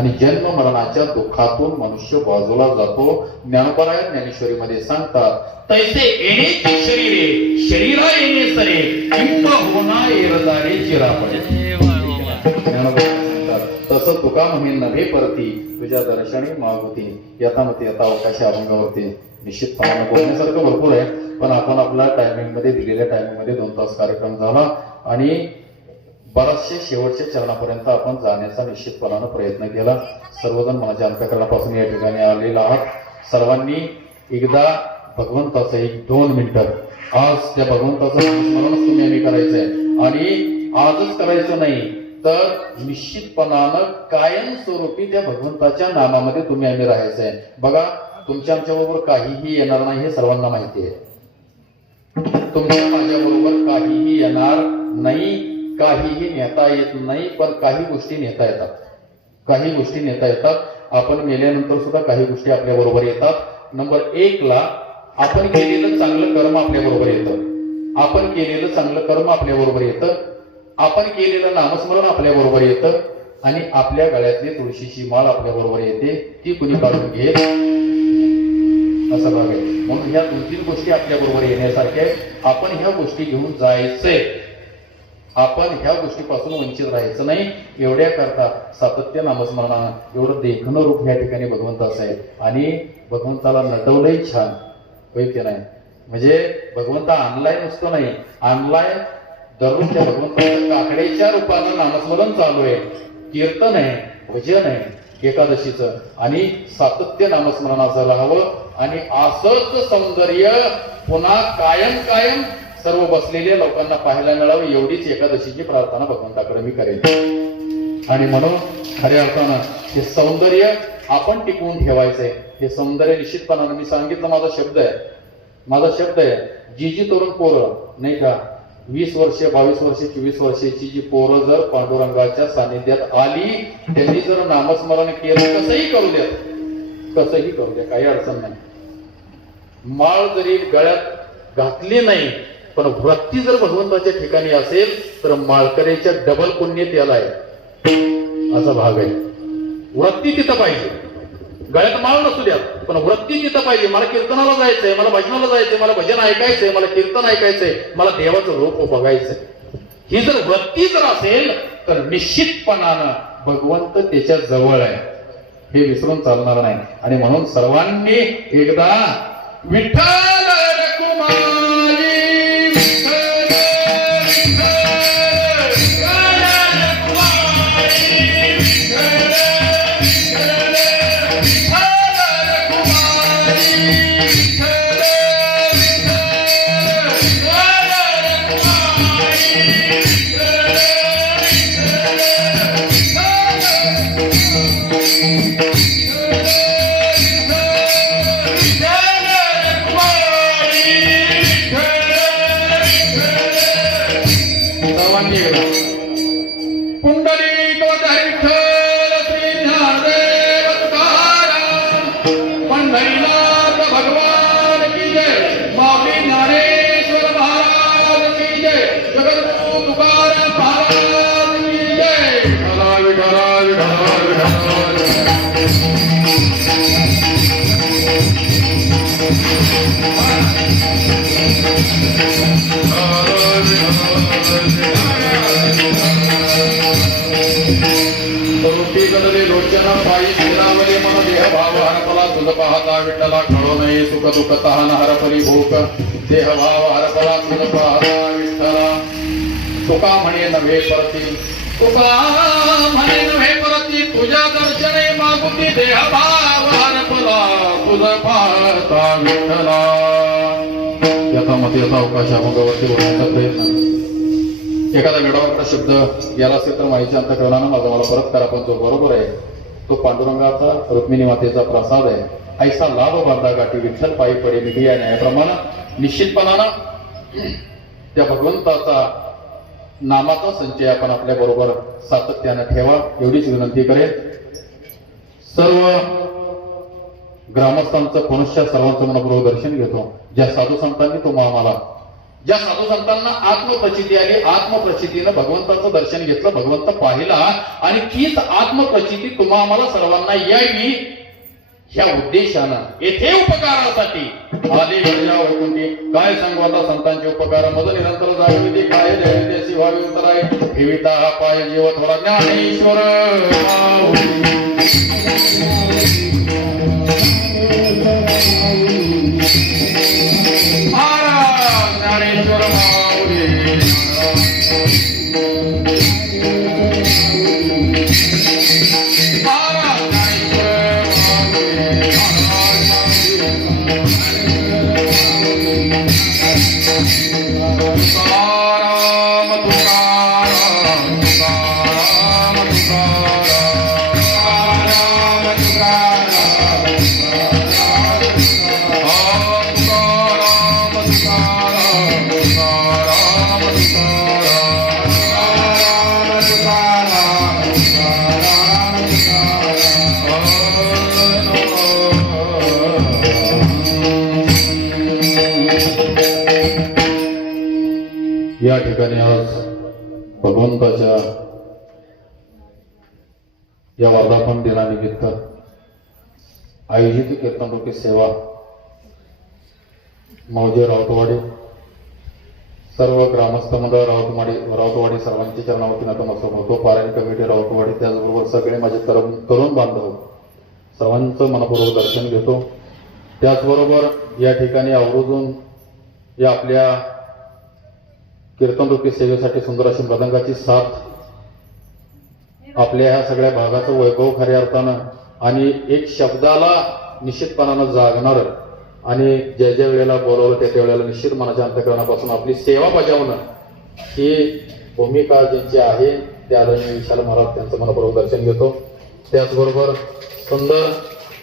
आणि जन्म मरणाच्या दुःखातून मनुष्य बाजूला जातो. ज्ञानपरायण ज्ञानेश्वरीमध्ये सांगतात तैसे येणे शरीरे शरीरा येणे सरे किंब होना एरदारे चिरापडे तसं तुका म्हणे नव्हे परती तुझ्या दर्शनी मागुती. यथामती यथा अवकाश अभंगावरती निश्चितपणाने बोलण्यासारखं भरपूर आहे पण आपण आपल्या टायमिंगमध्ये दिलेल्या टायमिंगमध्ये दोन तास कार्यक्रम झाला आणि बऱ्याचशे शेवटच्या चरणापर्यंत आपण जाण्याचा निश्चितपणानं प्रयत्न केला. सर्वजण माझ्या अंतकरणापासून या ठिकाणी आलेला आहात. सर्वांनी एकदा भगवंताचं एक दोन मिनिटं. आज त्या भगवंताचं स्मरणच तुम्ही आम्ही करायचंय. आणि आजच करायचं नाही तर निश्चितपणानं कायमस्वरूपी त्या भगवंताच्या नामामध्ये तुम्ही आम्ही राहायचंय. बघा तुमच्या आमच्या बरोबर काहीही येणार नाही हे सर्वांना माहिती आहे. तुमच्या माझ्या बरोबर काहीही येणार नाही काहीही नेता येत नाही पण काही गोष्टी नेता येतात. काही गोष्टी नेता येतात. आपण मेल्यानंतर सुद्धा काही गोष्टी आपल्या बरोबर येतात. नंबर एक ला आपण केलेलं चांगलं कर्म आपल्या बरोबर येतं. आपण केलेलं चांगलं कर्म आपल्या बरोबर येतं. आपण केलेलं नामस्मरण आपल्या बरोबर येतं. आणि आपल्या गळ्यातली तुळशीची माळ आपल्या बरोबर येते. ती कुणी काढून घेत असं भाग आहे. म्हणून ह्या दोन तीन गोष्टी आपल्या बरोबर येण्यासारख्या आहेत. आपण ह्या गोष्टी घेऊन जायचंय. आपण ह्या गोष्टीपासून वंचित राहायचं नाही. एवढ्या करता सातत्य नामस्मरणानं एवढं देखणं रूप या ठिकाणी भगवंताचं आहे आणि भगवंताला नटवलंय छान. होईल की नाही? म्हणजे भगवंता आणलाय नुसतं नाही. आणलाय दररोजच्या भगवंताच्या काकड्याच्या रूपानं नामस्मरण चालू आहे. कीर्तन आहे भजन आहे एकादशीचं. आणि सातत्य नामस्मरणाचं राहावं. आणि असंच सौंदर्य पुन्हा कायम कायम सर्व बसलेल्या लोकांना पाहायला मिळावं एवढीच एकादशीची प्रार्थना भगवंताकडे मी करेन. आणि म्हणून खऱ्या अर्थानं हे सौंदर्य आपण टिकवून ठेवायचंय. हे सौंदर्य निश्चितपणानं मी सांगितलं माझा शब्द आहे. माझा शब्द आहे जी जी तरुण पोरं नाही का? वीस वर्ष बावीस वर्ष चोवीस वर्षाची जी पोरं जर पांडुरंगाच्या सानिध्यात आली त्यांनी जर नामस्मरण केलं कसंही करू द्या. कसंही करू द्या काही अडचण नाही. माळ जरी गळ्यात घातली नाही पण वृत्ती जर भगवंताच्या ठिकाणी असेल तर माळकऱ्याच्या डबल पुण्य त्याला आहे. असा भाग आहे. वृत्ती तिथं पाहिजे. गळ्यात माळ नसू द्या पण वृत्ती तिथं पाहिजे. मला कीर्तनाला जायचंय मला भजनाला जायचंय मला भजन ऐकायचंय मला कीर्तन ऐकायचंय मला देवाचं रूप बघायचंय. ही जर वृत्ती जर असेल तर निश्चितपणानं भगवंत त्याच्याजवळ आहे. हे विसरून चालणार नाही. आणि म्हणून सर्वांनी एकदा विठ्ठल तरुटी लोचन पायी शिरावले मन देह भाव हरपला तुझ पाहता विठ्ठला कळो नये सुख दुःख तहान हरपली भूक. देह भाव हरपला तुझ पाहता विठ्ठला. तुका म्हणे नव्हे परती. तुका म्हणे नव्हे परती. तुझ्या दर्शने मागुती देह भाव हरपला तुझ पाहता विठ्ठला. यथामती यथा अवकाश अभंगावरती बोलण्याचा प्रयत्न. एखादा वेडावरचा शब्द याला असेल तर माईच्या अंतकरणानं माझा मला परत करा पण जो बरोबर आहे तो पांडुरंगाचा रुक्मिणी मातेचा प्रसाद आहे. ऐसा लाभ बांधा गाठी विठ्ठल पायी पडे निधी या न्यायाप्रमाणे निश्चितपणानं त्या भगवंताचा नामाचा संचय आपण आपल्या बरोबर सातत्यानं ठेवा एवढीच विनंती करेल सर्व ग्रामस्थांचं पुनश्च सर्वांचं मनपूर्वक दर्शन घेतो. ज्या साधू संतांनी तो आम्हाला ज्या साधू संतांना आत्मप्रचिती आली आत्मप्रचितीनं भगवंताचं दर्शन घेतलं भगवंत पाहिला आणि तीच आत्मप्रचिती तुम्हा आम्हाला सर्वांना यावी ह्या उद्देशानं येथे उपकारासाठी. आले गरजा काय सांगू आता संतांचे उपकार? मज निरंतर जावे काय? द्यावे त्याची व्हावी उतराय ठेविता पाय जीव थोडा ज्ञानेश्वर. या ठिकाणी आज भगवंताच्या या वर्धापन दिनानिमित्त आयोजित कीर्तनरूपी सेवा मौजे राऊतवाडी सर्व ग्रामस्थ मंडळ राऊतवाडी राऊतवाडी सर्वांची चरणावरती नतमस्तक होतो पारायण कमिटी राऊतवाडी त्याचबरोबर सगळे माझे तरुण तरुण बांधव सर्वांचं मनपूर्वक दर्शन घेतो. त्याचबरोबर या ठिकाणी आवर्जून या आपल्या कीर्तनरूपी सेवेसाठी सुंदर अशी मृदंगाची साथ. आपल्या ह्या सगळ्या भागाचं वैभव खऱ्या अर्थानं आणि एक शब्दाला निश्चितपणानं जागणार आणि ज्या ज्या वेळेला बोलवलं त्या त्या वेळेला निश्चित मनाच्या अंतकरणापासून आपली सेवा बजावणं ही भूमिका ज्यांची आहे त्या आदरणीय विशाल महाराज त्यांचं मनपूर्वक दर्शन घेतो. त्याचबरोबर सुंदर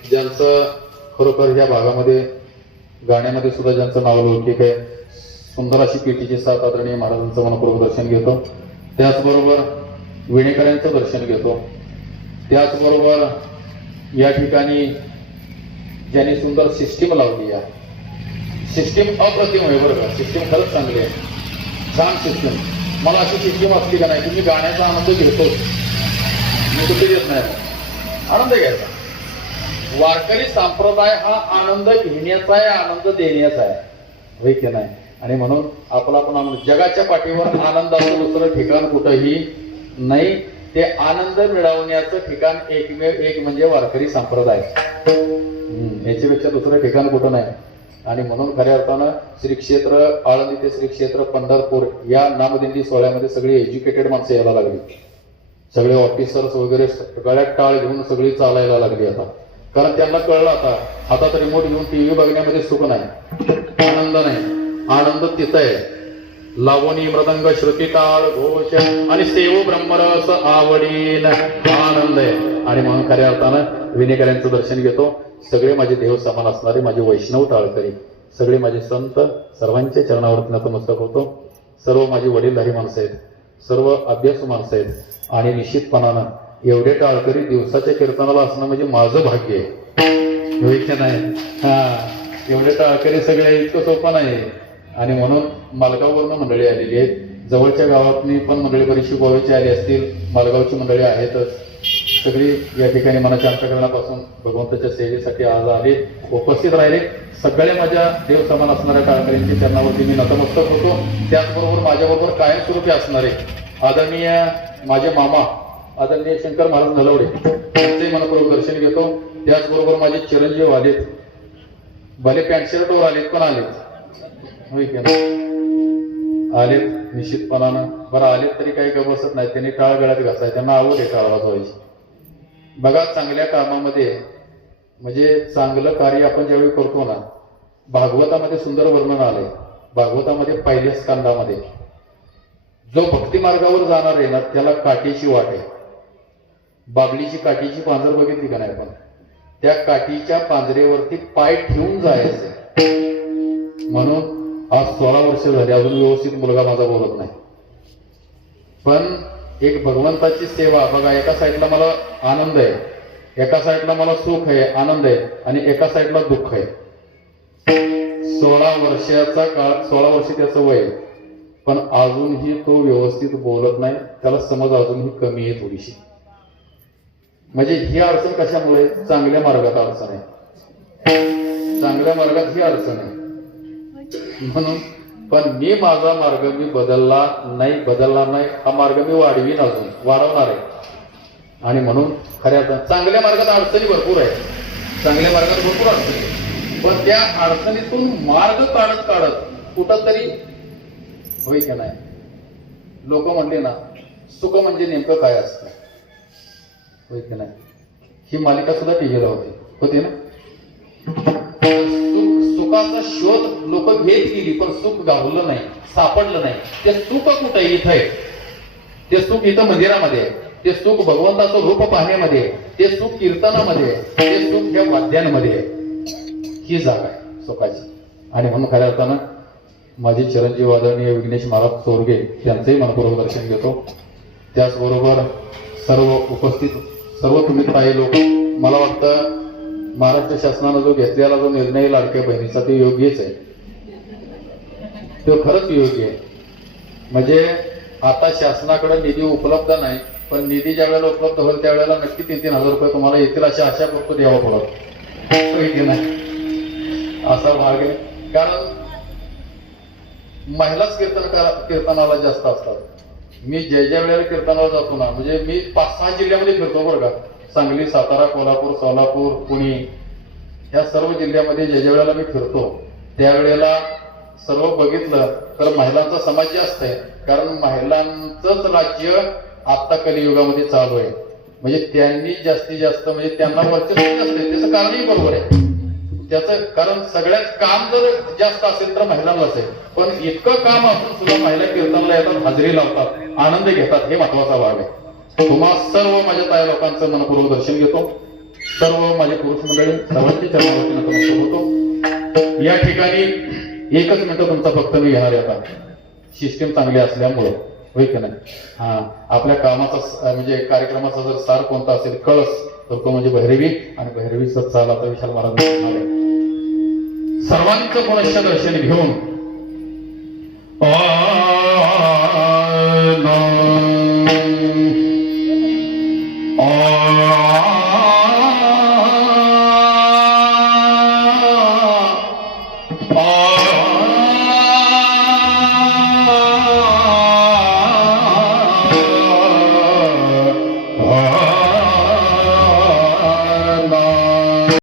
ज्यांचं खरोखर या भागामध्ये गाण्यामध्ये सुद्धा ज्यांचं नाव लौकिक आहे सुंदर अशी पेटीची सात आदरणीय महाराजांचं मनपूर्वक दर्शन घेतो. त्याचबरोबर विणेकरांचं दर्शन घेतो. त्याचबरोबर या ठिकाणी ज्यांनी सुंदर सिस्टीम लावली आहे. सिस्टीम अप्रतिम आहे बरं का? सिस्टीम खरंच चांगली आहे. छान सिस्टीम. मला अशी सिस्टीम असली का नाही? की मी गाण्याचा आनंद घेतो मी कुठे घेत नाही. आनंद घ्यायचा. वारकरी संप्रदाय हा आनंद घेण्याचा आहे आनंद देण्याचा आहे. होय की नाही? आणि म्हणून आपला पण जगाच्या पाठीवर आनंदाचं दुसरं ठिकाण कुठंही नाही ते आनंद मिळवण्याचं ठिकाण एकमेव एक म्हणजे वारकरी संप्रदाय. याच्यापेक्षा दुसरं ठिकाण कुठं नाही. आणि म्हणून खऱ्या अर्थानं श्री क्षेत्र आळंदी ते श्री क्षेत्र पंढरपूर या नामदिंडी सोहळ्यामध्ये सगळी एज्युकेटेड माणसं यायला लागली. सगळे ऑफिसर्स वगैरे गळ्यात टाळ घेऊन सगळी चालायला लागली आता. कारण त्यांना कळलं आता हातात रिमोट घेऊन टीव्ही बघण्यामध्ये सुख नाही. आनंद नाही. आनंद तिथं आहे लावणी मृदंग श्रुती टाळ घोष आणि सेव ब्रह्मरस आवडीन आनंद आहे. आणि म्हणून खऱ्या अर्थानं विनेकऱ्यांचं दर्शन घेतो. सगळे माझे देव समान असणारे माझे वैष्णव टाळकरी सगळे माझे संत सर्वांच्या चरणावरती नतमस्तक होतो. सर्व माझी वडीलधारी माणसं आहेत सर्व अभ्यासू माणसं आहेत आणि निश्चितपणानं एवढे टाळकरी दिवसाच्या कीर्तनाला असणं म्हणजे माझं भाग्य आहे. नाही? हा. एवढे टाळकरी सगळे इतकं सोपं नाही. आणि म्हणून मालगाववरनं मंडळी आलेली आहेत. जवळच्या गावातनी पण मंडळी बरीचशी गोव्याची आली असतील. मालगावची मंडळी आहेतच. सगळी या ठिकाणी मनाच्या अंतकरणापासून भगवंताच्या सेवेसाठी आज आले. उपस्थित राहिले. सगळे माझ्या देव समान असणाऱ्या टाळकरींच्या चरणावरती मी नतमस्तक होतो. त्याचबरोबर माझ्याबरोबर कायमस्वरूपी असणारे आदरणीय माझे मामा आदरणीय शंकर महाराज नलवडे त्यांचे मनपूर्वक दर्शन घेतो. त्याचबरोबर माझे चिरंजीव आलेत. भले पॅन्ट शर्टवर आलेत पण आलेत. होय की आलेत निश्चितपणानं. बरं आलेत तरी काही ग बसत नाही. त्यांनी टाळ गळ्यात घासाय त्यांना आवड आहे टाळ वाजवायची बघा चांगल्या कामामध्ये म्हणजे चांगलं कार्य आपण ज्यावेळी करतो ना भागवतामध्ये सुंदर वर्णन आलंय. भागवतामध्ये पहिल्या स्कंदामध्ये. जो भक्ती मार्गावर जाणार आहे ना त्याला काठीची वाट आहे. बाबलीची काठीची पांजर बघितली का नाही आपण? त्या काठीच्या पांजरेवरती पाय ठेवून जायचं. वर्ष झाली अजून व्यवस्थित मुलगा माझा बोलत नाही. पण एक भगवंताची सेवा बघा एका साईडला मला आनंद आहे. एका साईडला मला सुख आहे आनंद आहे. आणि एका साईडला दुःख आहे. सोळा वर्षाचा काळ सोळा वर्ष त्याचं वय पण अजूनही तो व्यवस्थित बोलत नाही. त्याला समज अजूनही कमी आहे थोडीशी. म्हणजे ही अडचण कशामुळे? चांगल्या मार्गात अडचण आहे. चांगल्या मार्गात ही अडचण आहे. म्हणून पण मी माझा मार्ग मी बदलला नाही बदलला नाही. हा मार्ग मी वाढवीन अजून वाढवणार आहे. आणि म्हणून खऱ्या चांगल्या मार्गात अडचणी भरपूर आहेत. चांगल्या मार्गात भरपूर अडचणी पण त्या अडचणीतून मार्ग काढत काढत कुठंतरी होय का नाही? लोक म्हणले ना सुख म्हणजे नेमकं काय असतं? होय की नाही? ही मालिका सुद्धा टीव्हीला होती. होती ना? सुखाचा शोध लोक घेत गेली पण सुख गावलं नाही सापडलं नाही. ते सुख कुठे इथं? आहे ते सुख इथं मंदिरामध्ये आहे ते सुख भगवंताचं रूप पाहण्यामध्ये ते सुख कीर्तनामध्ये ते सुख या वाद्यांमध्ये. ही जागा आहे सुखाची. आणि म्हणून खऱ्या अर्थानं माझे चिरंजीव आदरणीय विघ्नेश महाराज चोरगे त्यांचंही मनपूर्वक दर्शन घेतो. त्याचबरोबर सर्व उपस्थित सर्व तुम्ही काही लोक मला वाटतं महाराष्ट्र शासनानं जो घेतलेला जो निर्णय लाडक्या बहिणीचा ते योग्यच आहे. तो खरंच योग्य आहे. म्हणजे आता शासनाकडे निधी उपलब्ध नाही पण निधी ज्या वेळेला उपलब्ध होईल त्यावेळेला नक्की तीन तीन हजार रुपये तुम्हाला येतील अशा आशा फक्त द्यावा पडत. नाही. असा भाग आहे. कारण महिलाच कीर्तनकार कीर्तनाला जास्त असतात. मी ज्या ज्या वेळेला कीर्तनाला जातो ना म्हणजे मी पाच सहा जिल्ह्यामध्ये फिरतो बरं का. सांगली सातारा कोल्हापूर सोलापूर पुणे या सर्व जिल्ह्यामध्ये ज्या ज्या वेळेला मी फिरतो त्यावेळेला सर्व बघितलं तर महिलांचा समाज जास्त आहे. कारण महिलांचंच राज्य आता कलियुगामध्ये चालू आहे. म्हणजे त्यांनी जास्तीत जास्त म्हणजे त्यांना वर्चस्व जास्त आहे. त्याचं कारणही बरोबर आहे. त्याचं कारण सगळ्यात काम जर जास्त असेल तर महिलांनाच आहे. पण इतकं काम असून सुद्धा महिला कीर्तनला येतात हजेरी लावतात आनंद घेतात हे महत्त्वाचा भाग आहे. तुम्हा सर्व माझ्या ताया लोकांचं मनपूर्वक दर्शन घेतो सर्व माझे पुरुष मंडळी सर्वांची चरणावरती होतो या ठिकाणी एकच मिनिट तुमचा फक्त मी घेणार आहे आता सिस्टीम चांगली असल्यामुळं होय का नाही हा आपल्या कामाचा म्हणजे कार्यक्रमाचा जर सार कोणता असेल कळस तर तो म्हणजे भैरवी आणि भैरवी सत्साला आता विशाल महाराज सर्वांचं पुनश्च दर्शन घेऊन